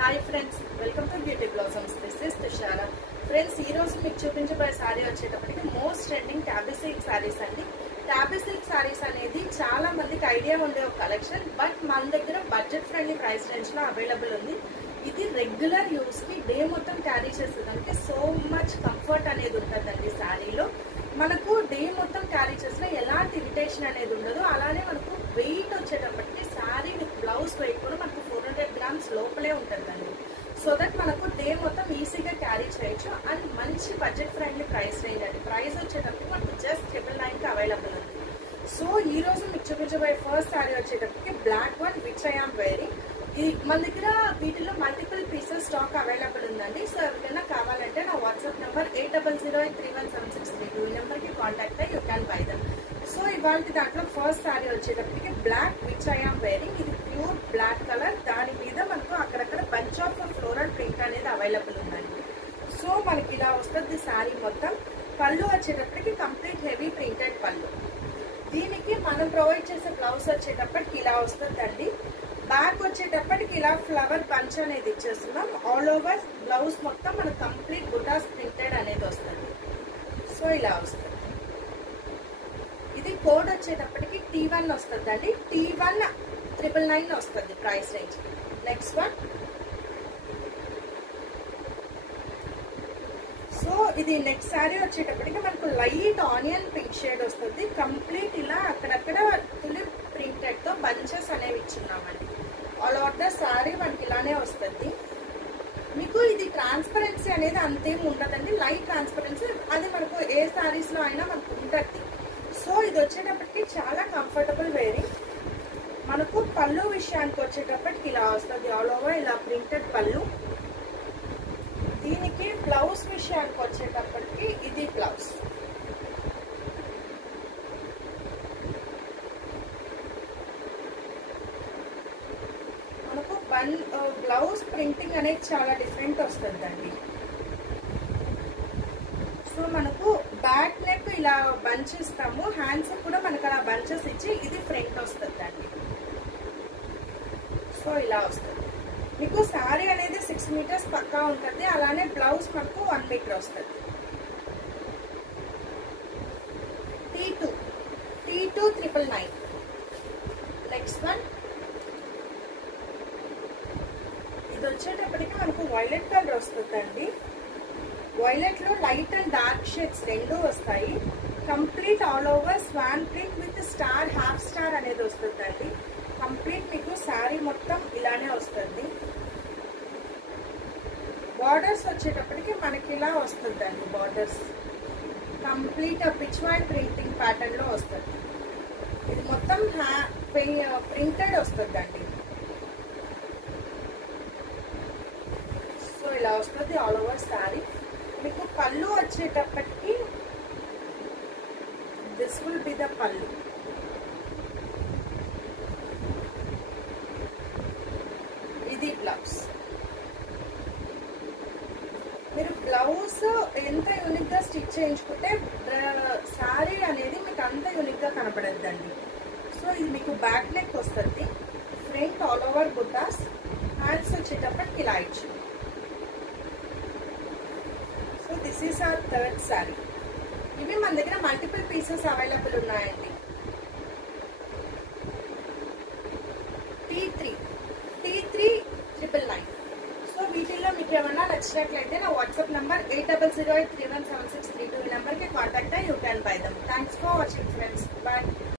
Hi friends, welcome to beauty blossoms. This is Tushara. Friends, ఈ రోజు మీకు చూపించబోయే సారీ వచ్చేటప్పటికి మోస్ట్ ట్రెండింగ్ టాబీ సిల్క్ సారీస్ అండి. టాబీ సిల్క్ సారీస్ అనేది చాలా మందికి ఐడియా ఉండే ఒక కలెక్షన్, బట్ మన దగ్గర బడ్జెట్ ఫ్రెండ్లీ ప్రైస్ రేంజ్ లో అవైలబుల్ ఉంది. ఇది రెగ్యులర్ యూస్ కి డే మొత్తం క్యారీ చేసేదానికి సో మచ్ కంఫర్ట్ అనేది ఉంటుందండి. శారీలో మనకు డే మొత్తం క్యారీ చేసిన ఎలాంటి ఇరిటేషన్ అనేది ఉండదు. అలానే మనకు వెయిట్ వచ్చేటప్పటికి శారీ విత్ బ్లౌజ్ వెయిట్ కూడా మనకు 400 గ్రామ్స్ లోపలే ఉంటుందండి. సో దట్ మనకు డే మొత్తం ఈజీగా క్యారీ చేయొచ్చు. అండ్ మంచి బడ్జెట్ ఫ్రెండ్లీ ప్రైస్ రేంజ్ అండి. ప్రైస్ వచ్చేటప్పటికి మనకు జస్ట్ 999 కి అవైలబుల్ ఉంది. సో ఈ రోజు మీకు చూపించబోయే ఫస్ట్ శారీ వచ్చేటప్పటికి black one which I am wearing. మన దగ్గర వీటిలో మల్టిపుల్ పీసెస్ స్టాక్ అవైలబుల్ ఉందండి. సో ఎవరికైనా కావాలంటే నా వాట్సాప్ నెంబర్ 8008317632 ఈ నెంబర్కి కాంటాక్ట్ అయ్యి you can buy them. So ఇవాళ దాంట్లో ఫస్ట్ శారీ వచ్చేటప్పటికి black which I am wearing. ఇది ప్యూర్ బ్లాక్ కలర్, దాని మీద మనకు అక్కడక్కడ బంచ్ ఆఫ్ ఫ్లోరల్ ప్రింట్ అనేది అవైలబుల్ ఉందండి. సో మనకి ఇలా వస్తుంది శారీ మొత్తం. పళ్ళు వచ్చేటప్పటికి కంప్లీట్ హెవీ ప్రింటెడ్ పళ్ళు. దీనికి మనం ప్రొవైడ్ చేసే బ్లౌజ్ వచ్చేటప్పటికి ఇలా వస్తుందండి. బ్యాక్ వచ్చేటప్పటికి ఇలా ఫ్లవర్ బంచ్ అనేది ఇచ్చేస్తున్నాం. ఆల్ ఓవర్ బ్లౌజ్ మొత్తం మనకు కంప్లీట్ బుటాస్ ప్రింటెడ్ అనేది వస్తుంది. సో ఇలా వస్తుంది. ఇది కోడ్ వచ్చేటప్పటికి T1 వస్తుందండి. T1 999 వస్తుంది price range. Next one. So ఇది నెక్స్ట్ శారీ వచ్చేటప్పటికి మనకు లైట్ ఆనియన్ పింక్ షేడ్ వస్తుంది. కంప్లీట్ ఇలా అక్కడక్కడ తులిప్ ప్రింటెడ్ తో బంచెస్ అనేవి ఇచ్చున్నామండి. ఆల్ ఓవర్ ద శారీ మనకి ఇలానే వస్తుంది. మీకు ఇది ట్రాన్స్పరెన్సీ అనేది అంతేం ఉండదండి, లైట్ ట్రాన్స్పరెన్సీ. అది మనకు ఏ శారీస్ లో అయినా మనకు ఉంటుంది. సో ఇది వచ్చేటప్పటికి చాలా కంఫర్టబుల్ వేరింగ్. మనకు పళ్ళు విషయానికి వచ్చేటప్పటికి ఇలా వస్తుంది. ఆల్ ఓవర్ ఇలా ప్రింటెడ్ పళ్ళు. దీనికి బ్లౌజ్ విషయానికి వచ్చేటప్పటికి ఇది బ్లౌజ్. మనకు బ్లౌజ్ ప్రింటింగ్ అనేది చాలా డిఫరెంట్ వస్తుందండి. సో మనకు బ్యాక్ నెక్ ఇలా బంచ్ ఇస్తాము, హ్యాండ్స్ కూడా మనకు అలా బంచెస్ ఇచ్చి ఇది ఫ్రంట్ వస్తుందండి. సో ఇలా వస్తుంది. మీకు శారీ అనేది 6 మీటర్స్ పక్కా ఉంటుంది. అలానే బ్లౌజ్ మనకు 1 మీటర్ వస్తుంది. T2 999. Next one. ఇది వచ్చేటప్పటికి మనకు వైలెట్ కలర్ వస్తుందండి. వైలెట్ లో లైట్ అండ్ డార్క్ షేడ్స్ రెండు వస్తాయి. Complete all over swan print with star, half star అనేది వస్తుందండి. కంప్లీట్ మీకు శారీ మొత్తం ఇలానే వస్తుంది. బార్డర్స్ వచ్చేటప్పటికి మనకి ఇలా వస్తుందండి. Borders complete pitch white printing pattern లో వస్తుంది. ఇది మొత్తం ప్రింటెడ్ వస్తుందండి. సో ఇలా వస్తుంది ఆల్ ఓవర్ శారీ. మీకు పళ్ళు వచ్చేటప్పటికి దిస్ విల్ బి ద పళ్ళు. ఇది బ్లౌజ్. మీరు బ్లౌజ్ ఎంత యూనిక్ గా స్టిచ్ చేయించుకుంటే శారీ అనేది మీకు అంత యూనిక్ గా కనపడద్దండి. సో ఇది మీకు బ్యాక్ నెక్ వస్తుంది. ఫ్రంట్ ఆల్ ఓవర్ బుటాస్, హ్యాండ్స్ వచ్చేటప్పటికి ఇలా ఇచ్చు. So this is our third sari. ఇవి మన దగ్గర మల్టిపుల్ పీసెస్ అవైలబుల్ ఉన్నాయండి. T3 999. సో వీటిల్లో మీకు ఏమన్నా నచ్చినట్లయితే నా వాట్సాప్ నంబర్ 8008317632 ఈ నెంబర్కి కాంటాక్ట్ అయ్యి you can buy them. Thanks for watching friends. Bye.